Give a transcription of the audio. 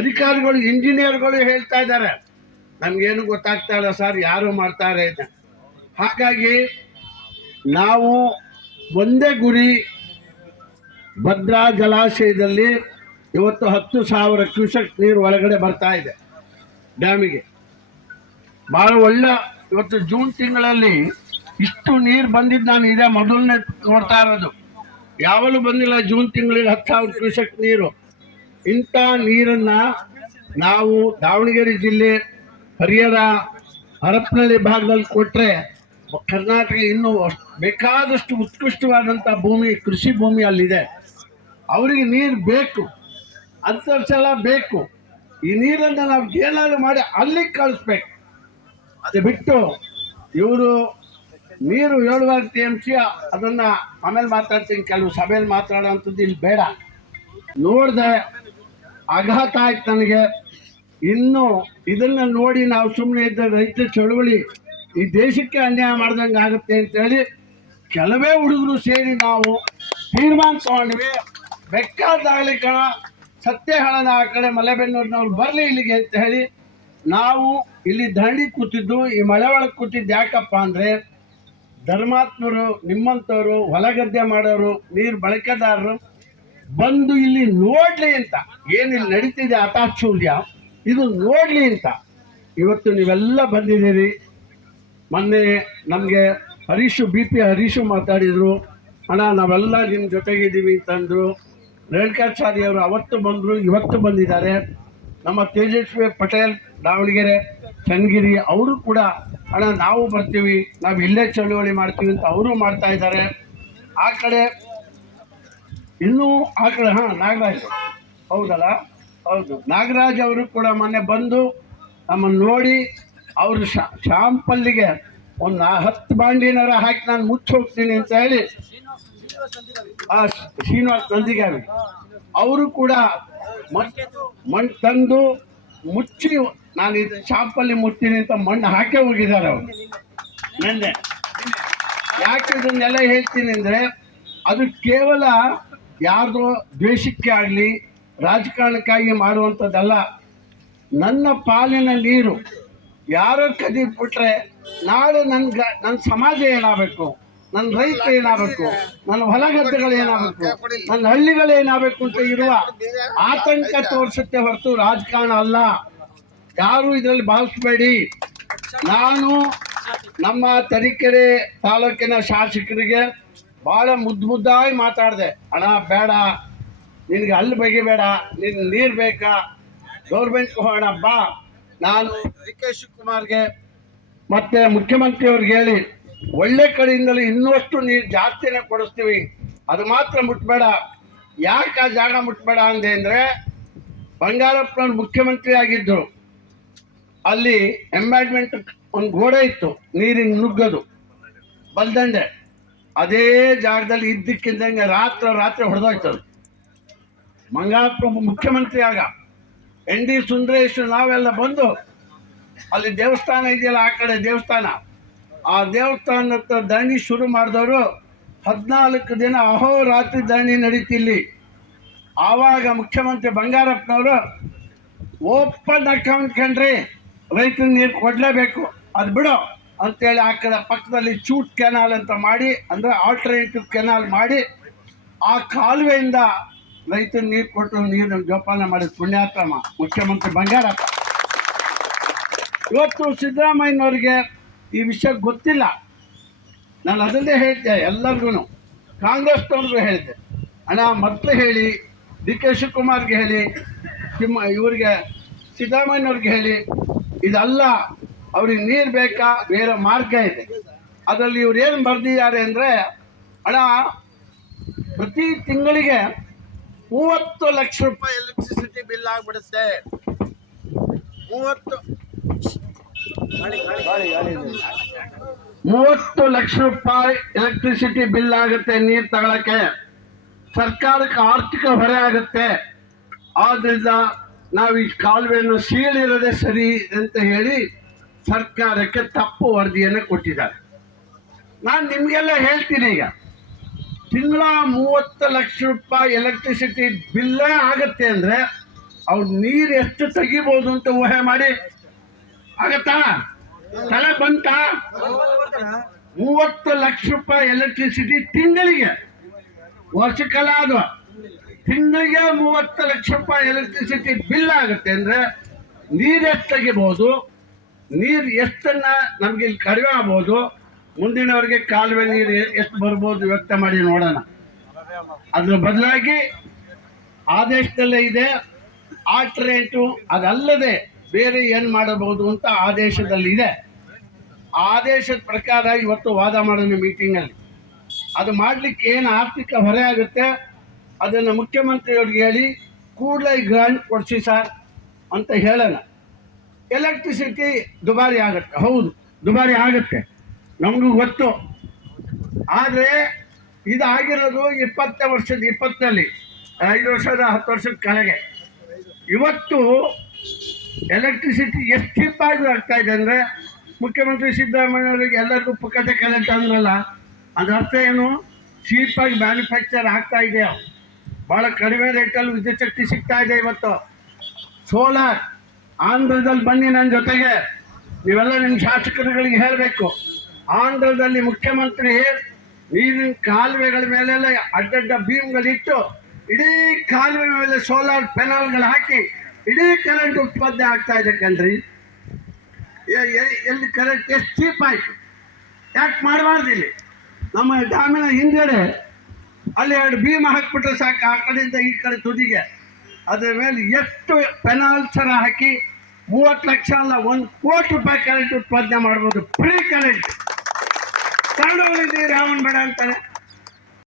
ಅಧಿಕಾರಿಗಳು ಇಂಜಿನಿಯರ್ಗಳು ಹೇಳ್ತಾ ಇದ್ದಾರೆ, ನಮಗೇನು ಗೊತ್ತಾಗ್ತಾ ಇಲ್ಲ ಸರ್, ಯಾರು ಮಾಡ್ತಾರೆ ಅಂತ. ಹಾಗಾಗಿ ನಾವು ಒಂದೇ ಗುರಿ, ಭದ್ರಾ ಜಲಾಶಯದಲ್ಲಿ ಇವತ್ತು 10,000 ಕ್ಯೂಸೆಕ್ ನೀರು ಒಳಗಡೆ ಬರ್ತಾ ಇದೆ ಡ್ಯಾಮಿಗೆ. ಭಾಳ ಒಳ್ಳೆ, ಇವತ್ತು ಜೂನ್ ತಿಂಗಳಲ್ಲಿ ಇಷ್ಟು ನೀರು ಬಂದಿದ್ದು ನಾನು ಇದೇ ಮೊದಲನೇ ನೋಡ್ತಾ ಇರೋದು. ಯಾವಲ್ಲೂ ಬಂದಿಲ್ಲ ಜೂನ್ ತಿಂಗಳಿಗೆ 10,000 ಕ್ಯೂಸೆಕ್ ನೀರು. ಇಂಥ ನೀರನ್ನು ನಾವು ದಾವಣಗೆರೆ ಜಿಲ್ಲೆ, ಹರಿಹರ, ಹರಪನಹಳ್ಳಿ ಭಾಗದಲ್ಲಿ ಕೊಟ್ಟರೆ ಕರ್ನಾಟಕ ಇನ್ನೂ ಬೇಕಾದಷ್ಟು ಉತ್ಕೃಷ್ಟವಾದಂಥ ಭೂಮಿ, ಕೃಷಿ ಭೂಮಿ ಅಲ್ಲಿದೆ. ಅವರಿಗೆ ನೀರು ಬೇಕು, ಅಂತರ್ಜಲ ಬೇಕು. ಈ ನೀರನ್ನು ನಾವು ಏನಾದ್ರು ಮಾಡಿ ಅಲ್ಲಿಗೆ ಕಳಿಸ್ಬೇಕು. ಅದು ಬಿಟ್ಟು ಇವರು ನೀರು 7,000 TMC ಅದನ್ನು ಆಮೇಲೆ ಮಾತಾಡ್ತೀನಿ, ಕೆಲವು ಸಭೆಯಲ್ಲಿ ಮಾತಾಡೋಂಥದ್ದು ಇಲ್ಲಿ ಬೇಡ. ನೋಡಿದೆ ಆಘಾತ ಆಯ್ತು ನನಗೆ. ಇನ್ನು ಇದನ್ನು ನೋಡಿ ನಾವು ಸುಮ್ಮನೆ ಇದ್ದ ರೈತ ಚಳುವಳಿ ಈ ದೇಶಕ್ಕೆ ಅನ್ಯಾಯ ಮಾಡ್ದಂಗೆ ಆಗುತ್ತೆ ಅಂತೇಳಿ ಕೆಲವೇ ಹುಡುಗರು ಸೇರಿ ನಾವು ತೀರ್ಮಾನ ತಗೊಂಡ್ವಿ. ಬೇಕಾದಾಗಲಿ ಕಣ ಸತ್ಯಹಳನ ಆ ಕಡೆ ಮಲೆಬೆನ್ನೂರಿನವ್ರು ಬರಲಿ ಇಲ್ಲಿಗೆ ಅಂತ ಹೇಳಿ ನಾವು ಇಲ್ಲಿ ಧರಣಿ ಕೂತಿದ್ದು. ಈ ಮಳೆ ಒಳಗೆ ಕೂತಿದ್ದು ಯಾಕಪ್ಪ ಅಂದರೆ, ಧರ್ಮಾತ್ಮರು, ನಿಮ್ಮಂಥವ್ರು, ಹೊಲಗದ್ದೆ ಮಾಡೋರು, ನೀರು ಬಳಕೆದಾರರು ಬಂದು ಇಲ್ಲಿ ನೋಡಲಿ ಅಂತ, ಏನಿಲ್ಲಿ ನಡೀತಿದೆ ಅತಾಚೂಲ್ಯ ಇದು ನೋಡಲಿ ಅಂತ ಇವತ್ತು ನೀವೆಲ್ಲ ಬಂದಿದ್ದೀರಿ. ಮೊನ್ನೆ ನಮಗೆ BP ಹರೀಶು ಮಾತಾಡಿದರು, ಅಣ್ಣ ನಾವೆಲ್ಲ ನಿಮ್ಮ ಜೊತೆಗಿದ್ದೀವಿ ಅಂತಂದರು. ರೇಣುಕಾಚಾರ್ಯ ಅವರು ಅವತ್ತು ಬಂದರು, ಇವತ್ತು ಬಂದಿದ್ದಾರೆ. ನಮ್ಮ ತೇಜಸ್ವಿ ಪಟೇಲ್ ದಾವಣಗೆರೆ, ಚನ್ನಗಿರಿ ಅವರು ಕೂಡ ಅಣ್ಣ ನಾವು ಬರ್ತೀವಿ, ನಾವು ಇಲ್ಲೇ ಚಳುವಳಿ ಮಾಡ್ತೀವಿ ಅಂತ ಅವರು ಮಾಡ್ತಾ ಇದ್ದಾರೆ. ಆ ಕಡೆ ಇನ್ನೂ ಆ ಕಡೆ ನಾಗರಾಜ್, ಹೌದಲ್ಲ, ಹೌದು, ನಾಗರಾಜ್ ಅವರು ಕೂಡ ಮೊನ್ನೆ ಬಂದು ನಮ್ಮನ್ನು ನೋಡಿ ಅವರು ಶಾಂಪಲ್ಲಿಗೆ ಒಂದು 10 ಬಾಂಡಿನಾರ ಹಾಕಿ ನಾನು ಮುಚ್ಚಿ ಹೋಗ್ತೀನಿ ಅಂತ ಹೇಳಿ, ಶ್ರೀನಿವಾಸ್ ನಂದಿಗಾವಿ ಅವರು ಕೂಡ ಮಣ್ಣು ತಂದು ಮುಚ್ಚಿ, ನಾನು ಇದು ಶಾಂಪಲ್ಲಿ ಮುಚ್ತೀನಿ ಅಂತ ಮಣ್ಣು ಹಾಕೇ ಹೋಗಿದ್ದಾರೆ ಅವರು ನೆನ್ನೆ. ಯಾಕೆ ಇದನ್ನೆಲ್ಲ ಹೇಳ್ತೀನಿ ಅಂದರೆ, ಅದು ಕೇವಲ ಯಾರ್ದೋ ದ್ವೇಷಕ್ಕೆ ಆಗಲಿ ರಾಜಕಾರಣಕ್ಕಾಗಿ ಮಾಡುವಂಥದ್ದಲ್ಲ. ನನ್ನ ಪಾಲಿನ ನೀರು ಯಾರೋ ಕದಿಬಿಟ್ರೆ ನಾಳೆ ನನ್ನ ಸಮಾಜ ಏನಾಗಬೇಕು, ನನ್ನ ರೈತ ಏನಾಗಬೇಕು, ನನ್ನ ಹೊಲಗದ್ದೆಗಳು ಏನಾಗಬೇಕು, ನನ್ನ ಹಳ್ಳಿಗಳು ಏನಾಗಬೇಕು ಅಂತ ಇರುವ ಆತಂಕ ತೋರಿಸುತ್ತೆ ಹೊರತು ರಾಜಕಾರಣ ಅಲ್ಲ. ಯಾರು ಇದರಲ್ಲಿ ಭಾವಿಸ್ಬೇಡಿ. ನಾನು ನಮ್ಮ ತರೀಕೆರೆ ತಾಲೂಕಿನ ಶಾಸಕರಿಗೆ ಭಾಳ ಮುದ್ದಾಗಿ ಮಾತಾಡಿದೆ, ಅಣ್ಣ ಬೇಡ, ನಿನಗೆ ಅಲ್ಲಿ ಬೇಡ, ನಿನಗೆ ನೀರು ಬೇಕಾ, ಗೌರ್ಮೆಂಟ್ಗೆ ಹೋಗೋಣ ಬಾ. ನಾನು DK ಶಿವಕುಮಾರ್ಗೆ ಮತ್ತು ಮುಖ್ಯಮಂತ್ರಿಯವ್ರಿಗೆ ಹೇಳಿ ಒಳ್ಳೆ ಕಡೆಯಿಂದಲೂ ಇನ್ನಷ್ಟು ನೀರು ಜಾಸ್ತಿನೇ ಕೊಡಿಸ್ತೀವಿ, ಅದು ಮಾತ್ರ ಮುಟ್ಬೇಡ. ಯಾಕೆ ಆ ಜಾಗ ಮುಟ್ಬೇಡ ಅಂದೆ ಅಂದರೆ, ಬಂಗಾರಪ್ಪನವ್ರು ಮುಖ್ಯಮಂತ್ರಿ ಆಗಿದ್ದರು, ಅಲ್ಲಿ ಎಂಬ್ಯಾಡ್ಮೆಂಟ್ ಒಂದು ಗೋಡೆ ಇತ್ತು, ನೀರಿನ ನುಗ್ಗದು ಬಲ್ದಂಡೆ, ಅದೇ ಜಾಗದಲ್ಲಿ ಇದ್ದಕ್ಕಿದ್ದಂಗೆ ರಾತ್ರಿ ಹೊಡೆದೋಯ್ತದು. ಮಂಗಾರಪ್ಪ ಮುಖ್ಯಮಂತ್ರಿ ಆಗ ND ಸುಂದರೇಶ್ ನಾವೆಲ್ಲ ಬಂದು ಅಲ್ಲಿ ದೇವಸ್ಥಾನ ಇದೆಯಲ್ಲ, ಆ ಕಡೆ ದೇವಸ್ಥಾನ, ಆ ದೇವಸ್ಥಾನದ ಧರಣಿ ಶುರು ಮಾಡಿದವರು 14 ದಿನ ಅಹೋರಾತ್ರಿ ಧರಣಿ ನಡೀತಿಲ್ಲಿ. ಆವಾಗ ಮುಖ್ಯಮಂತ್ರಿ ಬಂಗಾರಪ್ಪನವರು ಓಪನ್ ಅಕೌಂಟ್ ಕಂಡ್ರಿ, ರೈತರು ನೀರು ಕೊಡಲೇಬೇಕು, ಅದು ಬಿಡೋ ಅಂತೇಳಿ ಆ ಕಡೆ ಪಕ್ಕದಲ್ಲಿ ಚೂಟ್ ಕೆನಾಲ್ ಅಂತ ಮಾಡಿ, ಅಂದರೆ ಆಲ್ಟರ್ನೇಟಿವ್ ಕೆನಾಲ್ ಮಾಡಿ ಆ ಕಾಲುವೆಯಿಂದ ರೈತರು ನೀರು ಕೊಟ್ಟು ನೀರನ್ನು ಜೋಪಾನ ಮಾಡಿದ ಪುಣ್ಯಾತ್ಮ ಮುಖ್ಯಮಂತ್ರಿ ಬಂಗಾರಪ್ಪ. ಇವತ್ತು ಸಿದ್ದರಾಮಯ್ಯನವ್ರಿಗೆ ಈ ವಿಷಯ ಗೊತ್ತಿಲ್ಲ. ನಾನು ಅದನ್ನೇ ಹೇಳ್ತೆ ಎಲ್ಲರಿಗೂ, ಕಾಂಗ್ರೆಸ್ನವ್ರಿಗೂ ಹೇಳಿದ್ದೆ, ಅಣ್ಣ ಮೊದಲು ಹೇಳಿ, DK ಶಿವಕುಮಾರ್ಗೆ ಹೇಳಿ, ಇವ್ರಿಗೆ ಸಿದ್ದರಾಮಯ್ಯನವ್ರಿಗೆ ಹೇಳಿ, ಇದಲ್ಲ, ಅವ್ರಿಗೆ ನೀರು ಬೇಕಾ, ಬೇರೆ ಮಾರ್ಗ ಇದೆ. ಅದರಲ್ಲಿ ಇವ್ರು ಏನು ಬರೆದಿದ್ದಾರೆ ಅಂದರೆ, ಅಣ್ಣ ಪ್ರತಿ ತಿಂಗಳಿಗೆ 30 ಲಕ್ಷ ರೂಪಾಯಿ ಎಲೆಕ್ಟ್ರಿಸಿಟಿ ಬಿಲ್ ಆಗಿಬಿಡುತ್ತೆ. 30 ಲಕ್ಷ ರೂಪಾಯಿ ಎಲೆಕ್ಟ್ರಿಸಿಟಿ ಬಿಲ್ ಆಗುತ್ತೆ ನೀರು ತಗೊಳಕ್ಕೆ. ಸರ್ಕಾರಕ್ಕೆ ಆರ್ಥಿಕ ಹೊರೆ ಆಗುತ್ತೆ. ಆದ್ದರಿಂದ ನಾವು ಈ ಕಾಲುವೆಯನ್ನು ಸೀಳಿರೋದೇ ಸರಿ ಅಂತ ಹೇಳಿ ಸರ್ಕಾರಕ್ಕೆ ತಪ್ಪು ವರದಿಯನ್ನು ಕೊಟ್ಟಿದ್ದಾರೆ. ನಾನು ನಿಮಗೆಲ್ಲ ಹೇಳ್ತೀನಿ, ಈಗ ತಿಂಗಳ 30 ಲಕ್ಷ ರೂಪಾಯಿ ಎಲೆಕ್ಟ್ರಿಸಿಟಿ ಬಿಲ್ಲೇ ಆಗುತ್ತೆ ಅಂದರೆ ಅವ್ರು ನೀರು ಎಷ್ಟು ತೆಗಿಬೋದು ಅಂತ ಊಹೆ ಮಾಡಿ ಆಗತ್ತಾ? ತಲೆ ಬಂತ? 30 ಲಕ್ಷ ರೂಪಾಯಿ ಎಲೆಕ್ಟ್ರಿಸಿಟಿ ತಿಂಗಳಿಗೆ, ವರ್ಷಕ್ಕೆಲ್ಲ ಅದು ತಿಂಗಳಿಗೆ 30 ಲಕ್ಷ ರೂಪಾಯಿ ಎಲೆಕ್ಟ್ರಿಸಿಟಿ ಬಿಲ್ ಆಗುತ್ತೆ ಅಂದ್ರೆ ನೀರು ಎಷ್ಟು ತೆಗಿಬಹುದು, ನೀರು ಎಷ್ಟನ್ನ ನಮ್ಗೆ ಇಲ್ಲಿ ಕಡಿಮೆ ಆಗ್ಬೋದು, ಮುಂದಿನವರೆಗೆ ಕಾಲುವೆ ನೀರು ಎಷ್ಟು ಬರ್ಬೋದು ವ್ಯಕ್ತ ಮಾಡಿ ನೋಡೋಣ. ಅದ್ರ ಬದಲಾಗಿ ಆದೇಶದಲ್ಲೇ ಇದೆ ಆಲ್ಟರ್ನೇಟಿವ್, ಅದಲ್ಲದೆ ಬೇರೆ ಏನು ಮಾಡಬಹುದು ಅಂತ ಆದೇಶದಲ್ಲಿ ಇದೆ. ಆದೇಶದ ಪ್ರಕಾರ ಇವತ್ತು ವಾದ ಮಾಡೋಣ ಮೀಟಿಂಗಲ್ಲಿ. ಅದು ಮಾಡಲಿಕ್ಕೆ ಏನು ಆರ್ಥಿಕ ಹೊರೆ ಆಗುತ್ತೆ ಅದನ್ನು ಮುಖ್ಯಮಂತ್ರಿಯವ್ರಿಗೆ ಹೇಳಿ ಕೂಡಲೇ ಗ್ರಾಂಟ್ ಕೊಡಿಸಿ ಸರ್ ಅಂತ ಹೇಳೋಣ. ಎಲೆಕ್ಟ್ರಿಸಿಟಿ ದುಬಾರಿ ಆಗುತ್ತೆ, ಹೌದು ದುಬಾರಿ ಆಗುತ್ತೆ, ನಮಗೂ ಗೊತ್ತು. ಆದರೆ ಇದಾಗಿರೋದು 20ರಲ್ಲಿ 5 ವರ್ಷದ 10 ವರ್ಷದ ಕೆಳಗೆ. ಇವತ್ತು ಎಲೆಕ್ಟ್ರಿಸಿಟಿ ಎಷ್ಟು ಚೀಪಾಗಿ ಆಗ್ತಾ ಇದೆ ಅಂದರೆ ಮುಖ್ಯಮಂತ್ರಿ ಸಿದ್ದರಾಮಯ್ಯವರಿಗೆ ಎಲ್ಲರಿಗೂ ಪುಕ್ಕಟೆ ಕರೆಂಟ್ ಅಂದ್ರಲ್ಲ, ಅದರ ಅರ್ಥ ಏನು? ಚೀಪಾಗಿ ಮ್ಯಾನುಫ್ಯಾಕ್ಚರ್ ಆಗ್ತಾ ಇದೆ, ಭಾಳ ಕಡಿಮೆ ರೇಟಲ್ಲಿ ವಿದ್ಯುತ್ ಶಕ್ತಿ ಸಿಗ್ತಾ ಇದೆ. ಇವತ್ತು ಸೋಲಾರ್ ಆಂಧ್ರದಲ್ಲಿ ಬನ್ನಿ ನನ್ನ ಜೊತೆಗೆ, ನೀವೆಲ್ಲ ನಿಮ್ಮ ಶಾಸಕರುಗಳಿಗೆ ಹೇಳಬೇಕು. ಆಂಧ್ರದಲ್ಲಿ ಮುಖ್ಯಮಂತ್ರಿ ನೀರಿನ ಕಾಲುವೆಗಳ ಮೇಲೆಲ್ಲ ಅಡ್ಡಡ್ಡ ಬೀಮ್ಗಳಿಟ್ಟು ಇಡೀ ಕಾಲುವೆ ಮೇಲೆ ಸೋಲಾರ್ ಪ್ಯಾನಲ್ಗಳು ಹಾಕಿ ಇಡೀ ಕರೆಂಟ್ ಉತ್ಪಾದನೆ ಆಗ್ತಾ ಇದೆ ಕಣ್ರಿ. ಎಲ್ಲಿ ಕರೆಂಟ್ ಎಷ್ಟು ಚೀಪ್ ಆಯಿತು, ಯಾಕೆ ಮಾಡಬಾರ್ದು? ಇಲ್ಲಿ ನಮ್ಮ ಡ್ಯಾಮಿನ ಹಿಂದ್ಗಡೆ ಅಲ್ಲಿ 2 ಬೀಮ್ ಹಾಕ್ಬಿಟ್ರೆ ಸಾಕು, ಆ ಕಡೆಯಿಂದ ಈ ಕಡೆ ತುದಿಗೆ. ಅದ್ರ ಮೇಲೆ ಎಷ್ಟು ಪೆನಾಲ್ಸರ ಹಾಕಿ 30 ಲಕ್ಷ ಅಲ್ಲ 1 ಕೋಟಿ ರೂಪಾಯಿ ಕರೆಂಟ್ ಉತ್ಪಾದನೆ ಮಾಡ್ಬೋದು, ಫ್ರೀ ಕರೆಂಟ್. ಕನ್ನಡದಲ್ಲಿ ರಾವಣ ಬೇಡ ಅಂತಾರೆ.